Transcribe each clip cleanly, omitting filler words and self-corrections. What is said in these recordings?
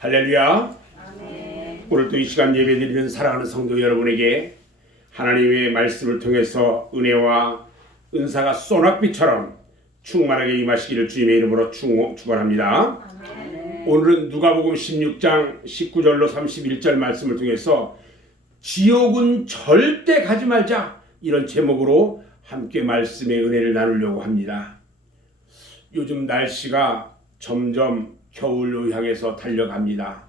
할렐루야. 아멘. 오늘도 이 시간 예배드리는 사랑하는 성도 여러분에게 하나님의 말씀을 통해서 은혜와 은사가 소낙비처럼 충만하게 임하시기를 주님의 이름으로 축원합니다. 아멘. 오늘은 누가복음 16장 19절로 31절 말씀을 통해서 지옥은 절대 가지 말자, 이런 제목으로 함께 말씀의 은혜를 나누려고 합니다. 요즘 날씨가 점점 겨울로 향해서 달려갑니다.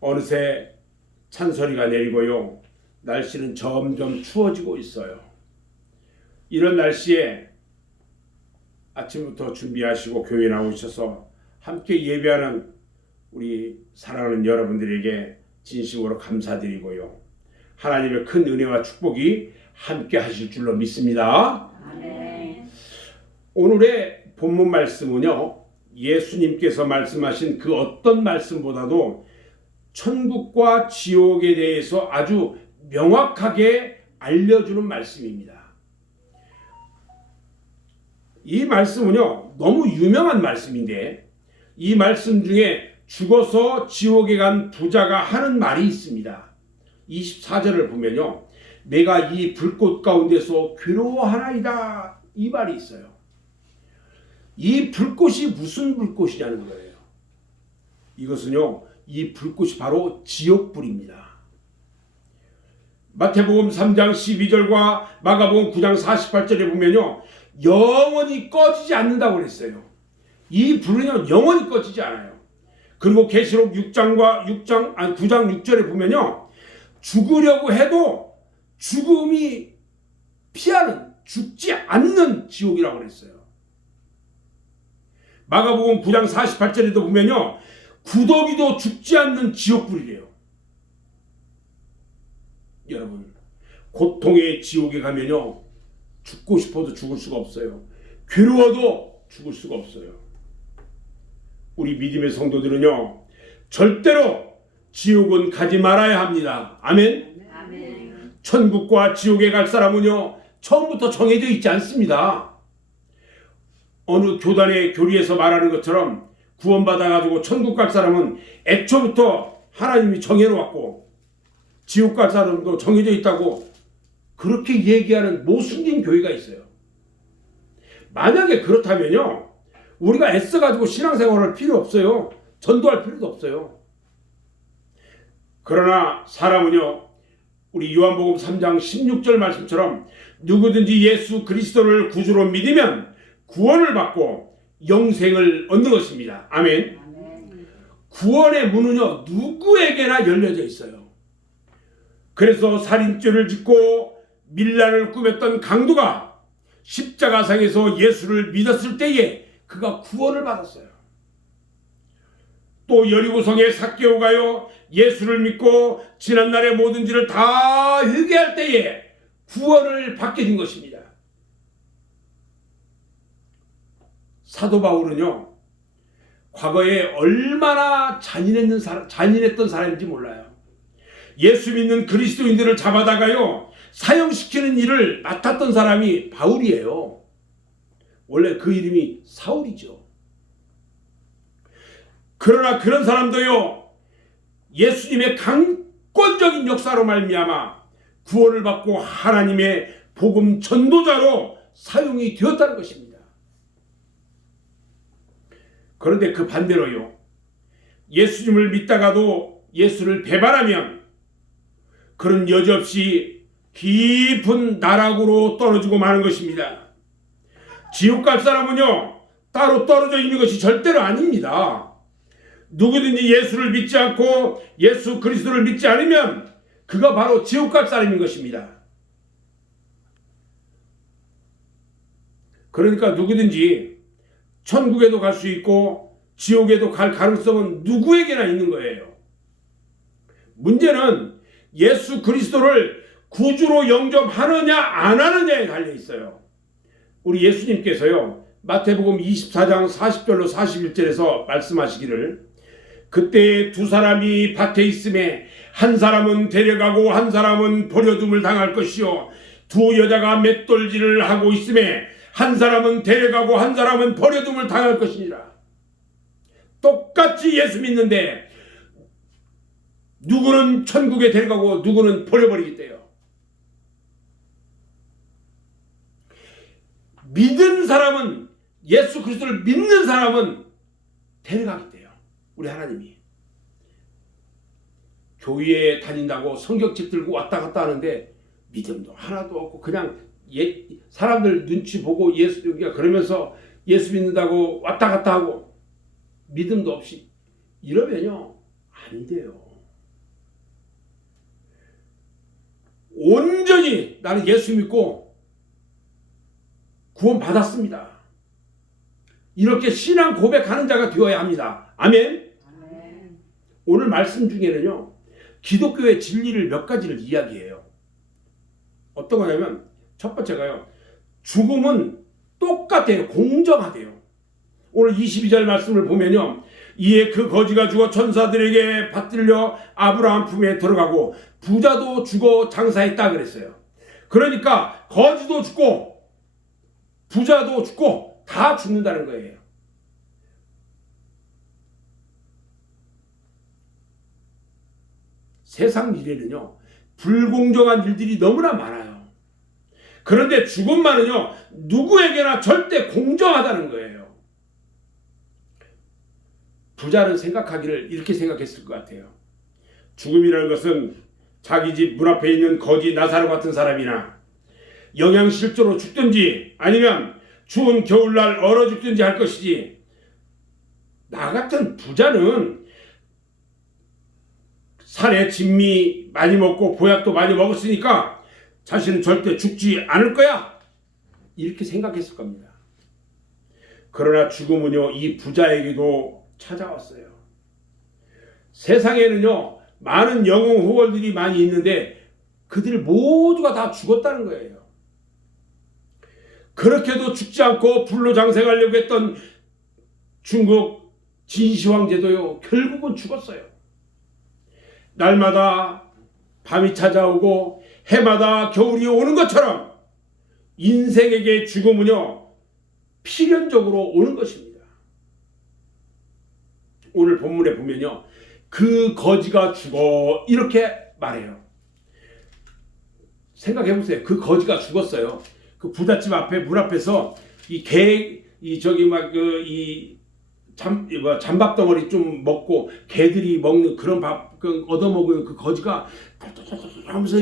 어느새 찬소리가 내리고요, 날씨는 점점 추워지고 있어요. 이런 날씨에 아침부터 준비하시고 교회 나오셔서 함께 예배하는 우리 사랑하는 여러분들에게 진심으로 감사드리고요, 하나님의 큰 은혜와 축복이 함께 하실 줄로 믿습니다. 아멘. 오늘의 본문 말씀은요, 예수님께서 말씀하신 그 어떤 말씀보다도 천국과 지옥에 대해서 아주 명확하게 알려주는 말씀입니다. 이 말씀은요, 너무 유명한 말씀인데, 이 말씀 중에 죽어서 지옥에 간 부자가 하는 말이 있습니다. 24절을 보면요, 내가 이 불꽃 가운데서 괴로워하나이다, 이 말이 있어요. 이 불꽃이 무슨 불꽃이냐는 거예요. 이것은요, 이 불꽃이 바로 지옥불입니다. 마태복음 3장 12절과 마가복음 9장 48절에 보면요, 영원히 꺼지지 않는다고 그랬어요. 이 불은요, 영원히 꺼지지 않아요. 그리고 계시록 9장 6절에 보면요, 죽으려고 해도 죽음이 피하는, 죽지 않는 지옥이라고 그랬어요. 마가복음 9장 48절에도 보면요, 구더기도 죽지 않는 지옥불이래요. 여러분, 고통의 지옥에 가면요, 죽고 싶어도 죽을 수가 없어요. 괴로워도 죽을 수가 없어요. 우리 믿음의 성도들은요, 절대로 지옥은 가지 말아야 합니다. 아멘. 아멘. 천국과 지옥에 갈 사람은요, 처음부터 정해져 있지 않습니다. 어느 교단의 교리에서 말하는 것처럼 구원받아가지고 천국 갈 사람은 애초부터 하나님이 정해놓았고, 지옥 갈 사람도 정해져 있다고 그렇게 얘기하는 모순된 교회가 있어요. 만약에 그렇다면요, 우리가 애써가지고 신앙생활할 필요 없어요. 전도할 필요도 없어요. 그러나 사람은요, 우리 요한복음 3장 16절 말씀처럼 누구든지 예수 그리스도를 구주로 믿으면 구원을 받고 영생을 얻는 것입니다. 아멘. 아멘. 구원의 문은요, 누구에게나 열려져 있어요. 그래서 살인죄를 짓고 밀란을 꾸몄던 강도가 십자가상에서 예수를 믿었을 때에 그가 구원을 받았어요. 또 여리고성의 삭개오가요, 예수를 믿고 지난날의 모든 죄를 다 회개할 때에 구원을 받게 된 것입니다. 사도 바울은요, 과거에 얼마나 잔인했던 사람인지 몰라요. 예수 믿는 그리스도인들을 잡아다가요, 사형시키는 일을 맡았던 사람이 바울이에요. 원래 그 이름이 사울이죠. 그러나 그런 사람도요, 예수님의 강권적인 역사로 말미암아 구원을 받고 하나님의 복음 전도자로 사용이 되었다는 것입니다. 그런데 그 반대로요, 예수님을 믿다가도 예수를 배반하면 그런 여지없이 깊은 나락으로 떨어지고 마는 것입니다. 지옥 갈 사람은요, 따로 떨어져 있는 것이 절대로 아닙니다. 누구든지 예수를 믿지 않고 예수 그리스도를 믿지 않으면 그가 바로 지옥 갈 사람인 것입니다. 그러니까 누구든지 천국에도 갈 수 있고 지옥에도 갈 가능성은 누구에게나 있는 거예요. 문제는 예수 그리스도를 구주로 영접하느냐 안 하느냐에 달려 있어요. 우리 예수님께서요, 마태복음 24장 40절로 41절에서 말씀하시기를, 그때 두 사람이 밭에 있음에 한 사람은 데려가고 한 사람은 버려둠을 당할 것이요, 두 여자가 맷돌질을 하고 있음에 한 사람은 데려가고 한 사람은 버려둠을 당할 것이니라. 똑같이 예수 믿는데 누구는 천국에 데려가고 누구는 버려버리겠대요. 믿은 사람은, 예수 그리스도를 믿는 사람은 데려가겠대요. 우리 하나님이. 교회에 다닌다고 성경책 들고 왔다 갔다 하는데 믿음도 하나도 없고 그냥 사람들 눈치 보고 그러면서 예수 믿는다고 왔다 갔다 하고 믿음도 없이 이러면요 안 돼요. 온전히 나는 예수 믿고 구원 받았습니다. 이렇게 신앙 고백하는 자가 되어야 합니다. 아멘. 아멘. 오늘 말씀 중에는요 기독교의 진리를 몇 가지를 이야기해요. 어떤 거냐면 첫 번째가요, 죽음은 똑같아요. 공정하대요. 오늘 22절 말씀을 보면요, 이에 그 거지가 죽어 천사들에게 받들려 아브라함 품에 들어가고 부자도 죽어 장사했다 그랬어요. 그러니까 거지도 죽고 부자도 죽고 다 죽는다는 거예요. 세상 일에는요 불공정한 일들이 너무나 많아요. 그런데 죽음만은요 누구에게나 절대 공정하다는 거예요. 부자는 생각하기를 이렇게 생각했을 것 같아요. 죽음이라는 것은 자기 집 문 앞에 있는 거지 나사로 같은 사람이나 영양실조로 죽든지 아니면 추운 겨울날 얼어 죽든지 할 것이지, 나 같은 부자는 산에 진미 많이 먹고 보약도 많이 먹었으니까 자신은 절대 죽지 않을 거야, 이렇게 생각했을 겁니다. 그러나 죽음은요 이 부자에게도 찾아왔어요. 세상에는요 많은 영웅 후월들이 많이 있는데 그들 모두가 다 죽었다는 거예요. 그렇게도 죽지 않고 불로장생하려고 했던 중국 진시황제도요 결국은 죽었어요. 날마다 밤이 찾아오고 해마다 겨울이 오는 것처럼 인생에게 죽음은요 필연적으로 오는 것입니다. 오늘 본문에 보면요 그 거지가 죽어 이렇게 말해요. 생각해 보세요. 그 거지가 죽었어요. 그 부잣집 앞에 문 앞에서 잠밥 덩어리 좀 먹고 개들이 먹는 그런 밥 얻어 먹은 그 거지가 하면서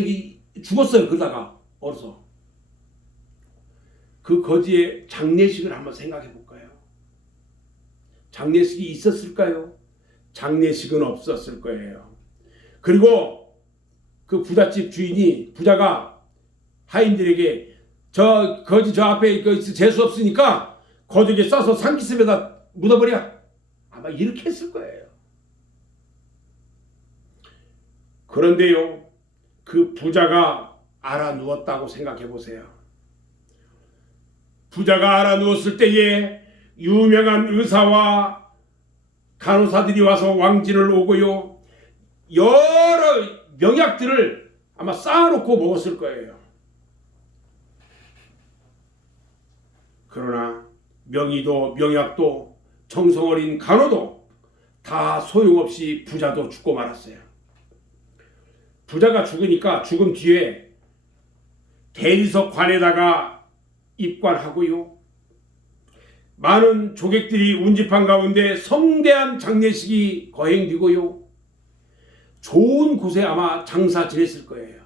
죽었어요. 그러다가 얼어서. 그 거지의 장례식을 한번 생각해 볼까요? 장례식이 있었을까요? 장례식은 없었을 거예요. 그리고 그 부잣집 주인이, 부자가 하인들에게 저 거지 저 앞에 재수 없으니까 거지에 싸서 산기슭에다 묻어버려, 아마 이렇게 했을 거예요. 그런데요 그 부자가 알아 누웠다고 생각해 보세요. 부자가 알아 누웠을 때에 유명한 의사와 간호사들이 와서 왕진을 오고요 여러 명약들을 아마 쌓아놓고 먹었을 거예요. 그러나 명의도 명약도 정성 어린 간호도 다 소용없이 부자도 죽고 말았어요. 부자가 죽으니까 죽음 뒤에 대리석관에다가 입관하고요 많은 조객들이 운집한 가운데 성대한 장례식이 거행되고요 좋은 곳에 아마 장사 지냈을 거예요.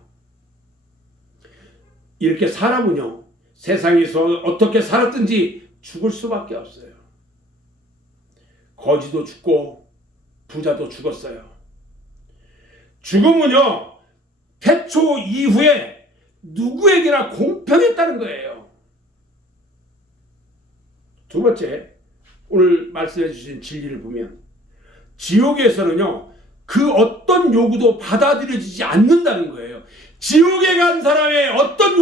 이렇게 사람은요 세상에서 어떻게 살았든지 죽을 수밖에 없어요. 거지도 죽고 부자도 죽었어요. 죽음은요 태초 이후에 누구에게나 공평했다는 거예요. 두 번째, 오늘 말씀해 주신 진리를 보면 지옥에서는요 그 어떤 요구도 받아들여지지 않는다는 거예요. 지옥에 간 사람의 어떤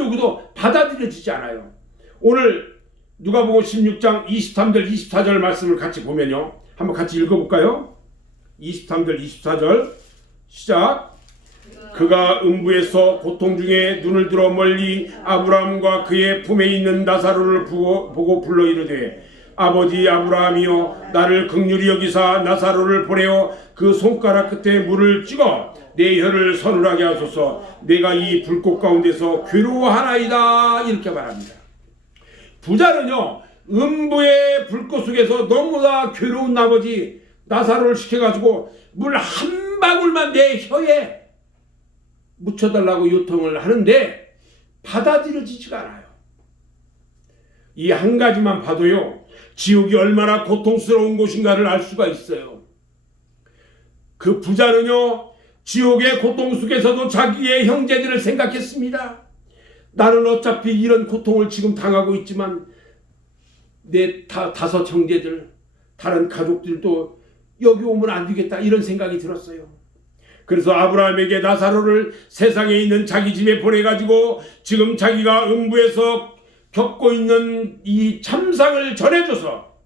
요구도 받아들여지지 않아요. 오늘 누가복음 16장 23절 24절 말씀을 같이 보면요 한번 같이 읽어볼까요? 23절 24절 시작. 그가 음부에서 고통 중에 눈을 들어 멀리 아브라함과 그의 품에 있는 나사로를 보고 불러 이르되 아버지 아브라함이여 나를 긍휼히 여기사 나사로를 보내어 그 손가락 끝에 물을 찍어 내 혀를 서늘하게 하소서. 내가 이 불꽃 가운데서 괴로워하나이다. 이렇게 말합니다. 부자는요 음부의 불꽃 속에서 너무나 괴로운 나머지 나사로를 시켜가지고 물 한 방울만 내 혀에 묻혀달라고 요청을 하는데 받아들여지지가 않아요. 이 한 가지만 봐도요 지옥이 얼마나 고통스러운 곳인가를 알 수가 있어요. 그 부자는요 지옥의 고통 속에서도 자기의 형제들을 생각했습니다. 나는 어차피 이런 고통을 지금 당하고 있지만 내 다섯 형제들, 다른 가족들도 여기 오면 안 되겠다 이런 생각이 들었어요. 그래서 아브라함에게 나사로를 세상에 있는 자기 집에 보내가지고 지금 자기가 음부에서 겪고 있는 이 참상을 전해줘서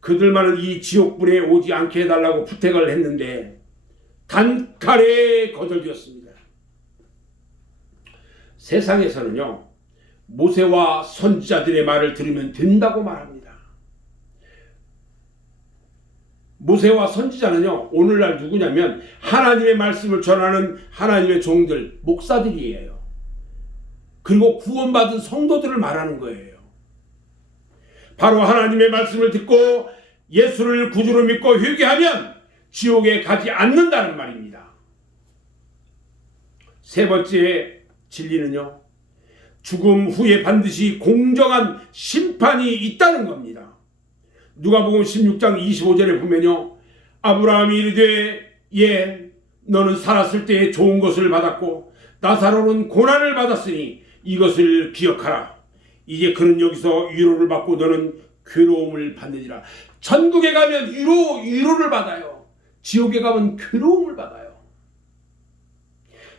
그들만은 이 지옥불에 오지 않게 해달라고 부탁을 했는데 단칼에 거절되었습니다. 세상에서는요 모세와 선지자들의 말을 들으면 된다고 말합니다. 모세와 선지자는요 오늘날 누구냐면 하나님의 말씀을 전하는 하나님의 종들, 목사들이에요. 그리고 구원받은 성도들을 말하는 거예요. 바로 하나님의 말씀을 듣고 예수를 구주로 믿고 회개하면 지옥에 가지 않는다는 말입니다. 세 번째 진리는요 죽음 후에 반드시 공정한 심판이 있다는 겁니다. 누가복음 16장 25절에 보면요 아브라함이 이르되 예 너는 살았을 때에 좋은 것을 받았고 나사로는 고난을 받았으니 이것을 기억하라. 이제 그는 여기서 위로를 받고 너는 괴로움을 받느니라. 천국에 가면 위로를 받아요. 지옥에 가면 괴로움을 받아요.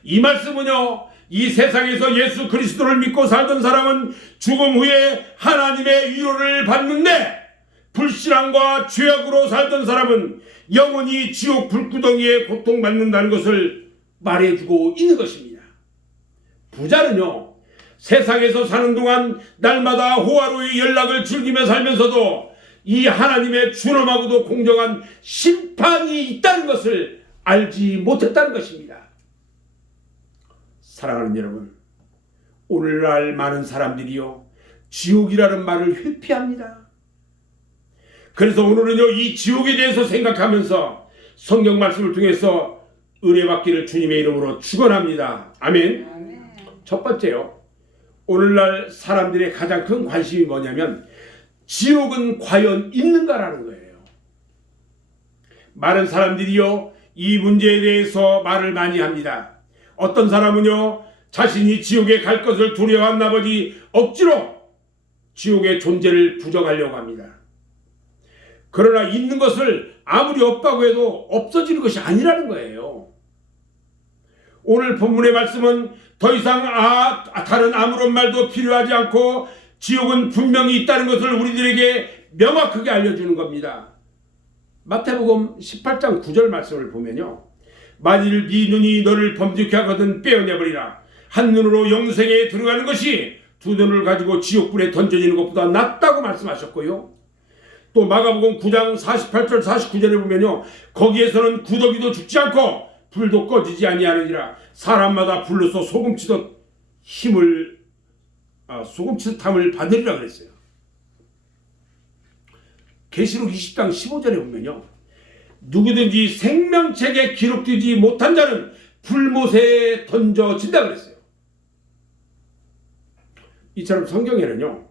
이 말씀은요 이 세상에서 예수 그리스도를 믿고 살던 사람은 죽음 후에 하나님의 위로를 받는데 불신앙과 죄악으로 살던 사람은 영원히 지옥 불구덩이에 고통받는다는 것을 말해주고 있는 것입니다. 부자는요 세상에서 사는 동안 날마다 호화로이 연락을 즐기며 살면서도 이 하나님의 준엄하고도 공정한 심판이 있다는 것을 알지 못했다는 것입니다. 사랑하는 여러분, 오늘날 많은 사람들이요 지옥이라는 말을 회피합니다. 그래서 오늘은요 이 지옥에 대해서 생각하면서 성경 말씀을 통해서 은혜 받기를 주님의 이름으로 축원합니다. 아멘. 첫 번째요, 오늘날 사람들의 가장 큰 관심이 뭐냐면 지옥은 과연 있는가라는 거예요. 많은 사람들이요 이 문제에 대해서 말을 많이 합니다. 어떤 사람은요 자신이 지옥에 갈 것을 두려워한 나머지 억지로 지옥의 존재를 부정하려고 합니다. 그러나 있는 것을 아무리 없다고 해도 없어지는 것이 아니라는 거예요. 오늘 본문의 말씀은 더 이상 다른 아무런 말도 필요하지 않고 지옥은 분명히 있다는 것을 우리들에게 명확하게 알려주는 겁니다. 마태복음 18장 9절 말씀을 보면요 만일 네 눈이 너를 범죄케 하거든 빼어내버리라. 한 눈으로 영생에 들어가는 것이 두 눈을 가지고 지옥불에 던져지는 것보다 낫다고 말씀하셨고요. 또 마가복음 9장 48절 49절에 보면요 거기에서는 구더기도 죽지 않고 불도 꺼지지 아니하느니라. 사람마다 불로서 소금치듯 탐을 받으리라 그랬어요. 계시록 20장 15절에 보면요 누구든지 생명책에 기록되지 못한 자는 불못에 던져진다 그랬어요. 이처럼 성경에는요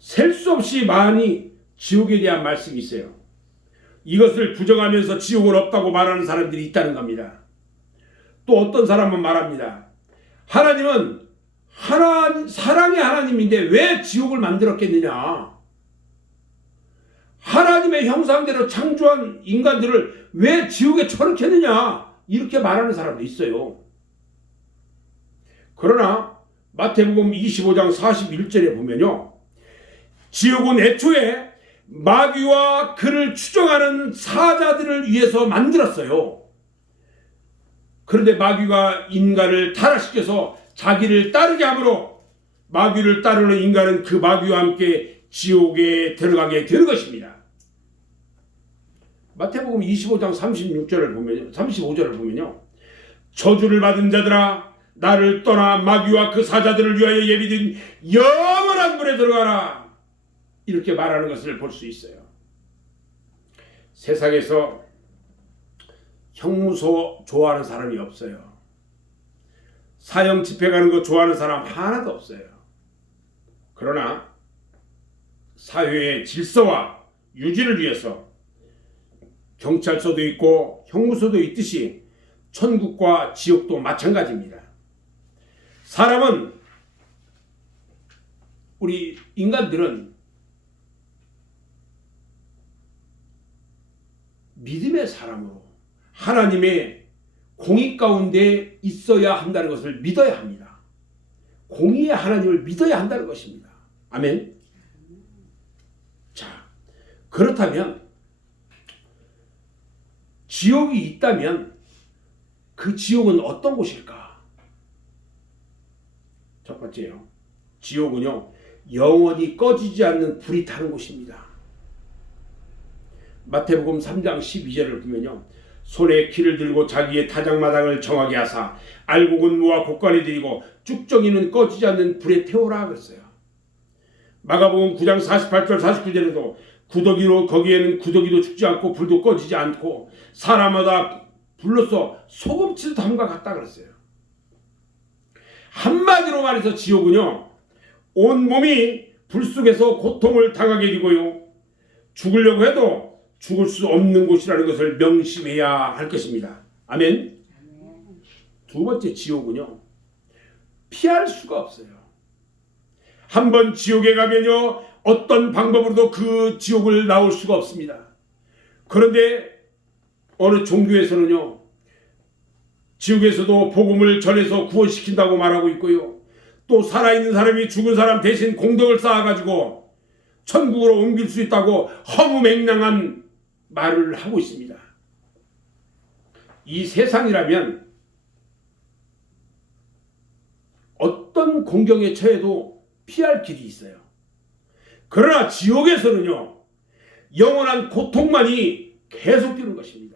셀 수 없이 많이 지옥에 대한 말씀이 있어요. 이것을 부정하면서 지옥은 없다고 말하는 사람들이 있다는 겁니다. 또 어떤 사람은 말합니다. 하나님은 사랑의 하나님인데 왜 지옥을 만들었겠느냐. 하나님의 형상대로 창조한 인간들을 왜 지옥에 처박혔느냐 이렇게 말하는 사람도 있어요. 그러나 마태복음 25장 41절에 보면요 지옥은 애초에 마귀와 그를 추종하는 사자들을 위해서 만들었어요. 그런데 마귀가 인간을 타락시켜서 자기를 따르게 함으로 마귀를 따르는 인간은 그 마귀와 함께 지옥에 들어가게 되는 것입니다. 마태복음 25장 35절을 보면요. 저주를 받은 자들아 나를 떠나 마귀와 그 사자들을 위하여 예비된 영원한 불에 들어가라. 이렇게 말하는 것을 볼 수 있어요. 세상에서 형무소 좋아하는 사람이 없어요. 사형 집회 가는 거 좋아하는 사람 하나도 없어요. 그러나 사회의 질서와 유지를 위해서 경찰서도 있고 형무소도 있듯이 천국과 지옥도 마찬가지입니다. 사람은, 우리 인간들은 믿음의 사람으로 하나님의 공의 가운데 있어야 한다는 것을 믿어야 합니다. 공의의 하나님을 믿어야 한다는 것입니다. 아멘. 자, 그렇다면 지옥이 있다면 그 지옥은 어떤 곳일까? 첫 번째요. 지옥은요, 영원히 꺼지지 않는 불이 타는 곳입니다. 마태복음 3장 12절을 보면요. 손에 키를 들고 자기의 타작마당을 정하게 하사 알곡은 모아 곡간에 들이고 쭉정이는 꺼지지 않는 불에 태우라 그랬어요. 마가복음 9장 48절 49절에도 구더기로 거기에는 구더기도 죽지 않고 불도 꺼지지 않고 사람마다 불로써 소금치도 담과 같다 그랬어요. 한마디로 말해서 지옥은요, 온 몸이 불 속에서 고통을 당하게 되고요, 죽으려고 해도 죽을 수 없는 곳이라는 것을 명심해야 할 것입니다. 아멘. 두 번째, 지옥은요, 피할 수가 없어요. 한번 지옥에 가면요, 어떤 방법으로도 그 지옥을 나올 수가 없습니다. 그런데 어느 종교에서는요, 지옥에서도 복음을 전해서 구원시킨다고 말하고 있고요, 또 살아있는 사람이 죽은 사람 대신 공덕을 쌓아가지고 천국으로 옮길 수 있다고 허무맹랑한 말을 하고 있습니다. 이 세상이라면 어떤 공경에 처해도 피할 길이 있어요. 그러나 지옥에서는요, 영원한 고통만이 계속되는 것입니다.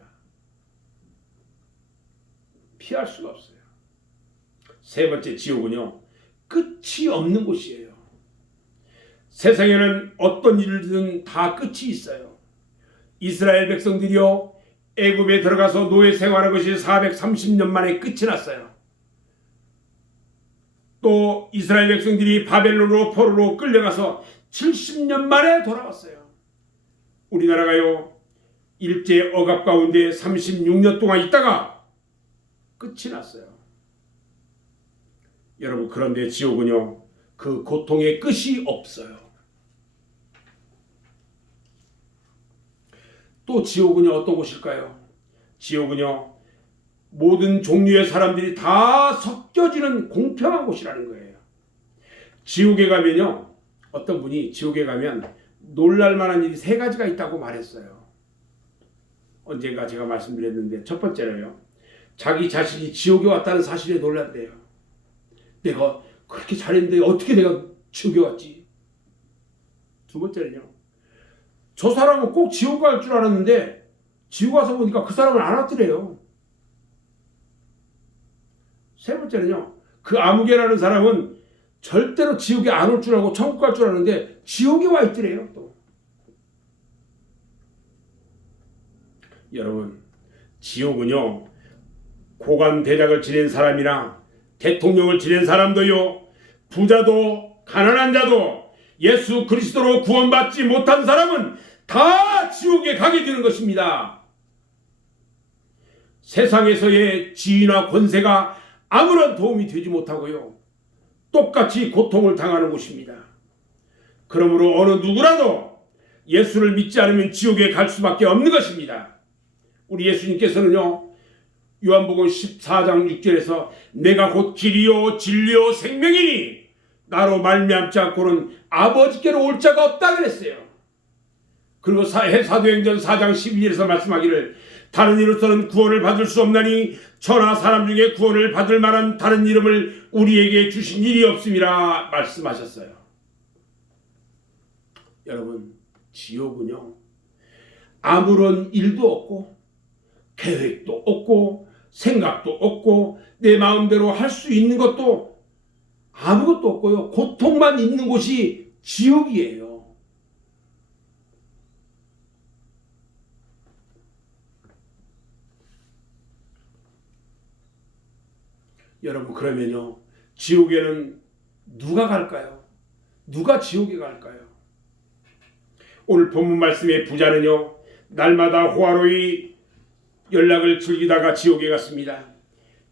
피할 수가 없어요. 세 번째, 지옥은요, 끝이 없는 곳이에요. 세상에는 어떤 일이든 다 끝이 있어요. 이스라엘 백성들이요, 애굽에 들어가서 노예 생활한 것이 430년 만에 끝이 났어요. 또 이스라엘 백성들이 바벨론으로 포로로 끌려가서 70년 만에 돌아왔어요. 우리나라가요, 일제 억압 가운데 36년 동안 있다가 끝이 났어요. 여러분, 그런데 지옥은요, 그 고통의 끝이 없어요. 또 지옥은요, 어떤 곳일까요? 지옥은요, 모든 종류의 사람들이 다 섞여지는 공평한 곳이라는 거예요. 지옥에 가면요, 어떤 분이 지옥에 가면 놀랄만한 일이 세 가지가 있다고 말했어요. 언젠가 제가 말씀드렸는데, 첫 번째로요, 자기 자신이 지옥에 왔다는 사실에 놀란대요. 내가 그렇게 잘했는데 어떻게 내가 지옥에 왔지? 두 번째는요, 저 사람은 꼭 지옥 갈 줄 알았는데 지옥 와서 보니까 그 사람은 안 왔더래요. 세 번째는요, 그 아무개라는 사람은 절대로 지옥에 안 올 줄 알고 천국 갈 줄 알았는데 지옥에 와 있더래요. 또 여러분, 지옥은요, 고관 대작을 지낸 사람이나 대통령을 지낸 사람도요, 부자도 가난한 자도 예수 그리스도로 구원받지 못한 사람은 다 지옥에 가게 되는 것입니다. 세상에서의 지위나 권세가 아무런 도움이 되지 못하고요, 똑같이 고통을 당하는 곳입니다. 그러므로 어느 누구라도 예수를 믿지 않으면 지옥에 갈 수밖에 없는 것입니다. 우리 예수님께서는요, 요한복음 14장 6절에서 내가 곧 길이요 진리요 생명이니 나로 말미암지 않고는 아버지께로 올 자가 없다 그랬어요. 그리고 사도행전 4장 12절에서 말씀하기를 다른 이로서는 구원을 받을 수 없나니 천하 사람 중에 구원을 받을 만한 다른 이름을 우리에게 주신 일이 없음이라 말씀하셨어요. 여러분, 지옥은요, 아무런 일도 없고 계획도 없고 생각도 없고 내 마음대로 할 수 있는 것도 아무것도 없고요, 고통만 있는 곳이 지옥이에요. 여러분, 그러면요, 지옥에는 누가 갈까요? 누가 지옥에 갈까요? 오늘 본문 말씀의 부자는요, 날마다 호화로이 연락을 즐기다가 지옥에 갔습니다.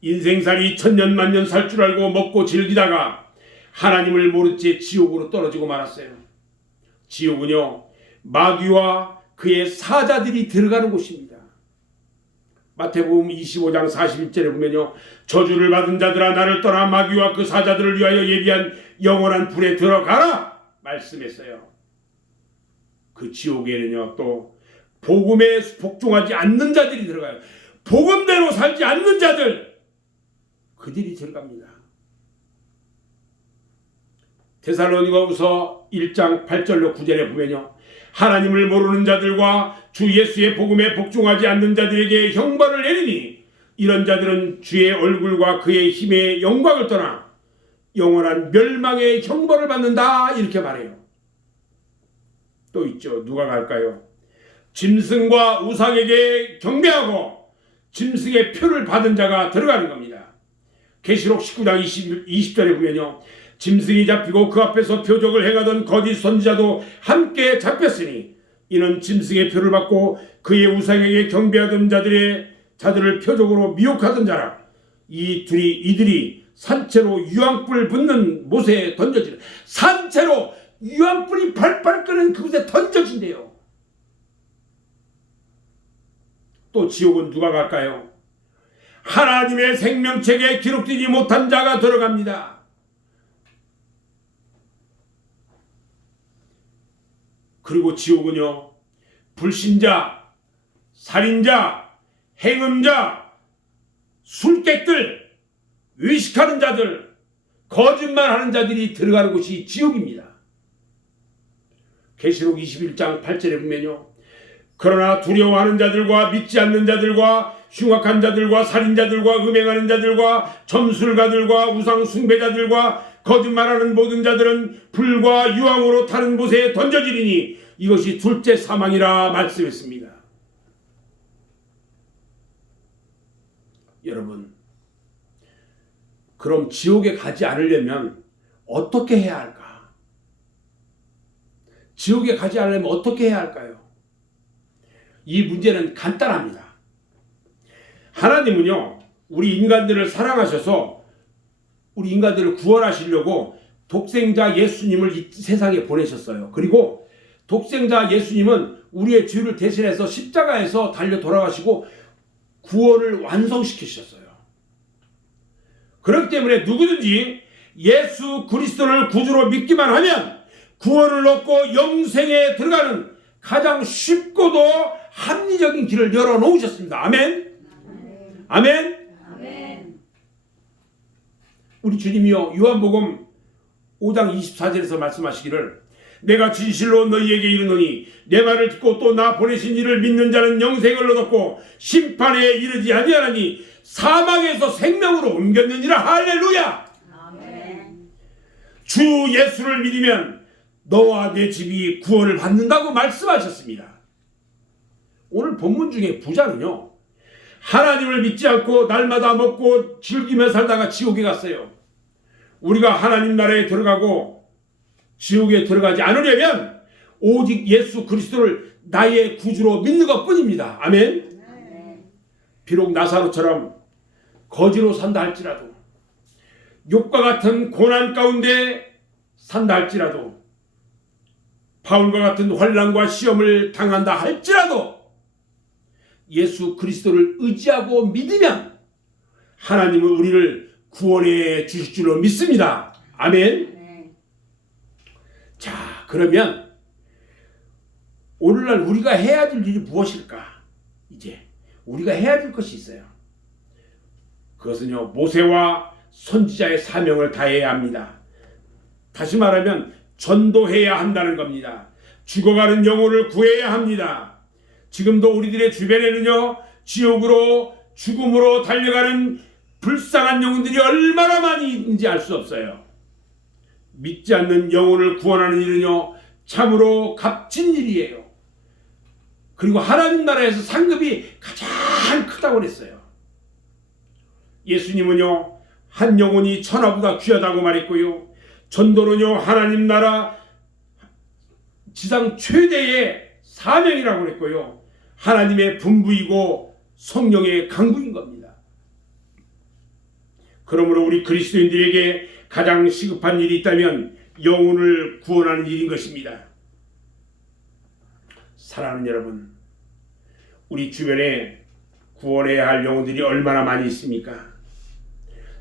인생살이 천년 만년 살 줄 알고 먹고 즐기다가 하나님을 모른 채 지옥으로 떨어지고 말았어요. 지옥은요, 마귀와 그의 사자들이 들어가는 곳입니다. 마태복음 25장 41절에 보면요, 저주를 받은 자들아 나를 떠나 마귀와 그 사자들을 위하여 예비한 영원한 불에 들어가라 말씀했어요. 그 지옥에는요, 또 복음에 복종하지 않는 자들이 들어가요. 복음대로 살지 않는 자들, 그들이 들어갑니다. 데살로니가후서 1장 8절로 9절에 보면요, 하나님을 모르는 자들과 주 예수의 복음에 복종하지 않는 자들에게 형벌을 내리니 이런 자들은 주의 얼굴과 그의 힘의 영광을 떠나 영원한 멸망의 형벌을 받는다, 이렇게 말해요. 또 있죠. 누가 갈까요? 짐승과 우상에게 경배하고 짐승의 표를 받은 자가 들어가는 겁니다. 계시록 19장 20절에 보면요, 짐승이 잡히고 그 앞에서 표적을 행하던 거짓 선지자도 함께 잡혔으니 이는 짐승의 표를 받고 그의 우상에게 경배하던 자들을 표적으로 미혹하던 자라. 이들이 산채로 유황불 붙는 못에 던져지는, 산채로 유황불이 팔팔 끓는 그곳에 던져진대요. 또 지옥은 누가 갈까요? 하나님의 생명책에 기록되지 못한 자가 들어갑니다. 그리고 지옥은요, 불신자, 살인자, 행음자, 술객들, 의식하는 자들, 거짓말하는 자들이 들어가는 곳이 지옥입니다. 계시록 21장 8절에 보면요, 그러나 두려워하는 자들과 믿지 않는 자들과 흉악한 자들과 살인자들과 음행하는 자들과 점술가들과 우상 숭배자들과 거짓말하는 모든 자들은 불과 유황으로 타는 곳에 던져지리니 이것이 둘째 사망이라 말씀했습니다. 여러분, 그럼 지옥에 가지 않으려면 어떻게 해야 할까? 지옥에 가지 않으려면 어떻게 해야 할까요? 이 문제는 간단합니다. 하나님은요, 우리 인간들을 사랑하셔서 우리 인간들을 구원하시려고 독생자 예수님을 이 세상에 보내셨어요. 그리고 독생자 예수님은 우리의 죄를 대신해서 십자가에서 달려 돌아가시고 구원을 완성시키셨어요. 그렇기 때문에 누구든지 예수 그리스도를 구주로 믿기만 하면 구원을 얻고 영생에 들어가는 가장 쉽고도 합리적인 길을 열어놓으셨습니다. 아멘. 아멘. 아멘. 우리 주님이요, 요한복음 5장 24절에서 말씀하시기를 내가 진실로 너희에게 이르노니 내 말을 듣고 또 나 보내신 이를 믿는 자는 영생을 얻었고 심판에 이르지 아니하나니 사망에서 생명으로 옮겼느니라. 할렐루야. 아멘. 주 예수를 믿으면 너와 내 집이 구원을 받는다고 말씀하셨습니다. 오늘 본문 중에 부자는요, 하나님을 믿지 않고 날마다 먹고 즐기며 살다가 지옥에 갔어요. 우리가 하나님 나라에 들어가고 지옥에 들어가지 않으려면 오직 예수 그리스도를 나의 구주로 믿는 것뿐입니다. 아멘. 비록 나사로처럼 거지로 산다 할지라도, 욥과 같은 고난 가운데 산다 할지라도, 바울과 같은 환난과 시험을 당한다 할지라도 예수 그리스도를 의지하고 믿으면 하나님은 우리를 구원해 주실 줄로 믿습니다. 아멘. 자, 그러면 오늘날 우리가 해야 될 일이 무엇일까? 이제 우리가 해야 될 것이 있어요. 그것은요, 모세와 선지자의 사명을 다해야 합니다. 다시 말하면 전도해야 한다는 겁니다. 죽어가는 영혼을 구해야 합니다. 지금도 우리들의 주변에는요, 지옥으로 죽음으로 달려가는 불쌍한 영혼들이 얼마나 많이 있는지 알 수 없어요. 믿지 않는 영혼을 구원하는 일은요, 참으로 값진 일이에요. 그리고 하나님 나라에서 상급이 가장 크다고 그랬어요. 예수님은요, 한 영혼이 천하보다 귀하다고 말했고요, 전도는요, 하나님 나라 지상 최대의 사명이라고 그랬고요, 하나님의 분부이고 성령의 강구인 겁니다. 그러므로 우리 그리스도인들에게 가장 시급한 일이 있다면 영혼을 구원하는 일인 것입니다. 사랑하는 여러분, 우리 주변에 구원해야 할 영혼들이 얼마나 많이 있습니까?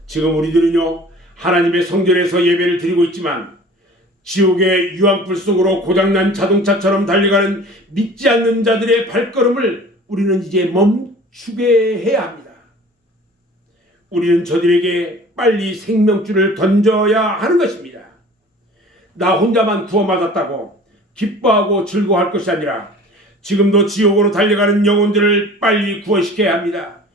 지금 우리들은요, 하나님의 성전에서 예배를 드리고 있지만 지옥의 유황불 속으로 고장난 자동차처럼 달려가는 믿지 않는 자들의 발걸음을 우리는 이제 멈추게 해야 합니다. 우리는 저들에게 빨리 생명줄을 던져야 하는 것입니다. 나 혼자만 구원받았다고 기뻐하고 즐거워할 것이 아니라 지금도 지옥으로 달려가는 영혼들을 빨리 구원시켜야 합니다.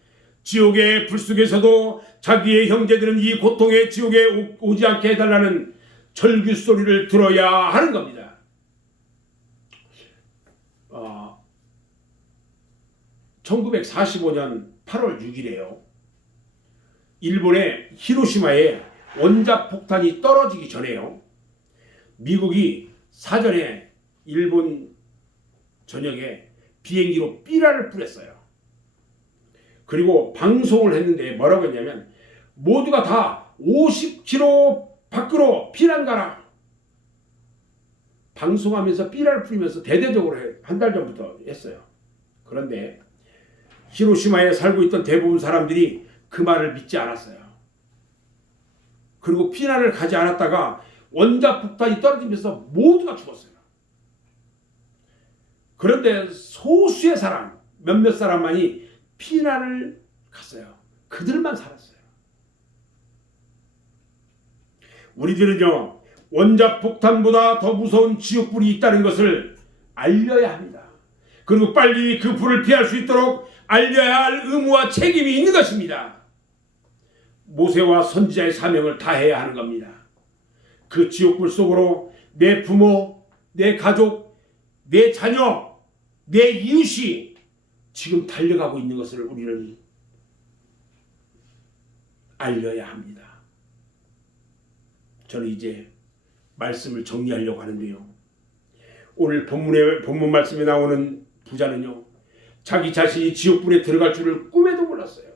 지옥의 불 속에서도 자기의 형제들은 이 고통의 지옥에 오지 않게 해달라는 절규 소리를 들어야 하는 겁니다. 1945년 8월 6일에요. 일본의 히로시마에 원자폭탄이 떨어지기 전에요, 미국이 사전에 일본 전역에 비행기로 삐라를 뿌렸어요. 그리고 방송을 했는데 뭐라고 했냐면, 모두가 다 50km 밖으로 피난 가라. 방송하면서 삐라를 뿌리면서 대대적으로 한 달 전부터 했어요. 그런데 히로시마에 살고 있던 대부분 사람들이 그 말을 믿지 않았어요. 그리고 피난을 가지 않았다가 원자폭탄이 떨어지면서 모두가 죽었어요. 그런데 소수의 사람, 몇몇 사람만이 피난을 갔어요. 그들만 살았어요. 우리들은요, 원자폭탄보다 더 무서운 지옥불이 있다는 것을 알려야 합니다. 그리고 빨리 그 불을 피할 수 있도록 알려야 할 의무와 책임이 있는 것입니다. 모세와 선지자의 사명을 다해야 하는 겁니다. 그 지옥불 속으로 내 부모, 내 가족, 내 자녀, 내 이웃이 지금 달려가고 있는 것을 우리는 알려야 합니다. 저는 이제 말씀을 정리하려고 하는데요, 오늘 본문 말씀에 나오는 부자는요, 자기 자신이 지옥불에 들어갈 줄을 꿈에도 몰랐어요.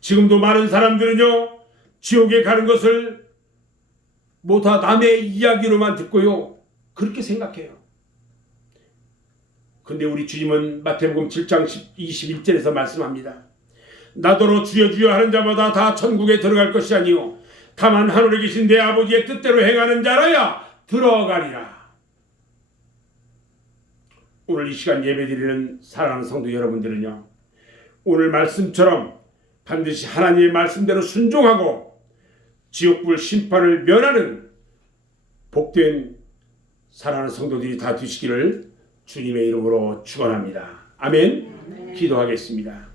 지금도 많은 사람들은요, 지옥에 가는 것을 뭐 다 남의 이야기로만 듣고요, 그렇게 생각해요. 근데 우리 주님은 마태복음 7장 21절에서 말씀합니다. 나더러 주여 주여 하는 자마다 다 천국에 들어갈 것이 아니요 다만 하늘에 계신 내 아버지의 뜻대로 행하는 자라야 들어가리라. 오늘 이 시간 예배드리는 사랑하는 성도 여러분들은요, 오늘 말씀처럼 반드시 하나님의 말씀대로 순종하고 지옥불 심판을 면하는 복된 사랑하는 성도들이 다 되시기를 주님의 이름으로 축원합니다. 아멘. 기도하겠습니다.